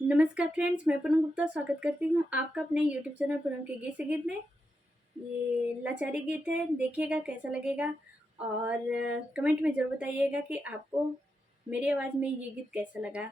नमस्कार फ्रेंड्स, मैं पूनम गुप्ता स्वागत करती हूँ आपका अपने यूट्यूब चैनल पूनम के गीत से गीत में। ये लाचारी गीत है, देखिएगा कैसा लगेगा और कमेंट में ज़रूर बताइएगा कि आपको मेरी आवाज़ में ये गीत कैसा लगा।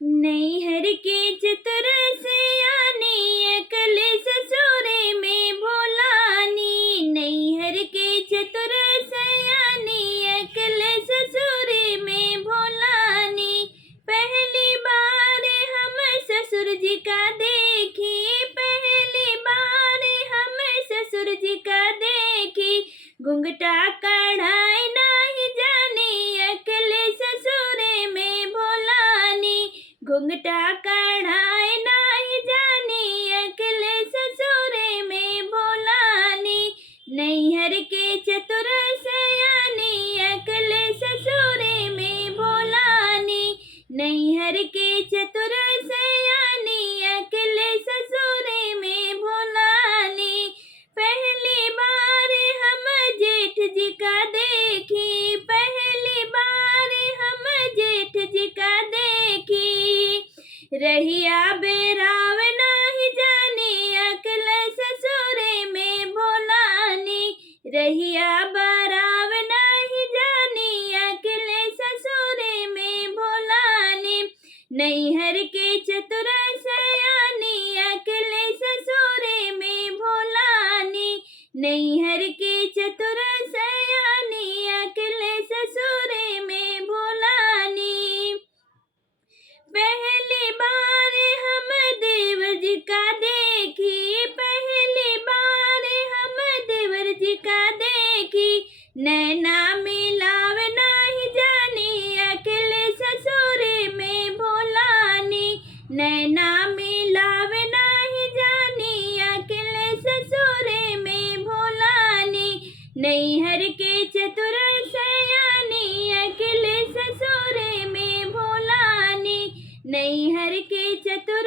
नैहर के चतुर सयानी अकल ससुरे में भोलानी, नैहर के चतुर सयानी अकल ससुरे में भोलानी। पहली बार हम ससुर जी का देखी, पहली बार हम ससुर जी का देखी। घुंघटा कढ़ाई नहीं जानी अकल ससुरे में भोलानी, घुंघटा कढ़ाई नहीं जानी अकल ससुरे में भोलानी। नैहर के चतुर सयानी अकल ससुरे में भोलानी, नैहर के चतुर सयानी अकल ससुरे में भोलानी। पहली बार हम जेठ जी का देखी, पहली बार हम जेठ जी का देखी। रहिया बेराव नाही जानी अकल ससुरे में भोलानी, रहिया बराव नाही जानी अकल ससुरे में भोलानी। नैहर के चतुर सयानी अकल ससुरे में भोलानी, नैहर के चतुर सयानी अकल ससुरे में भोलानी। पहली बार हम देवर जी का देखी, पहली बार हम देवर जी का देखी। नैना मिलाव नहीं जानी अकल ससुरे में भोलानी, नैना मिलाव नहीं जानी अकल ससुरे में भोलानी। नैहर के चतुर सयानी अकल ससुरे में भोलानी, नैहर के चतुर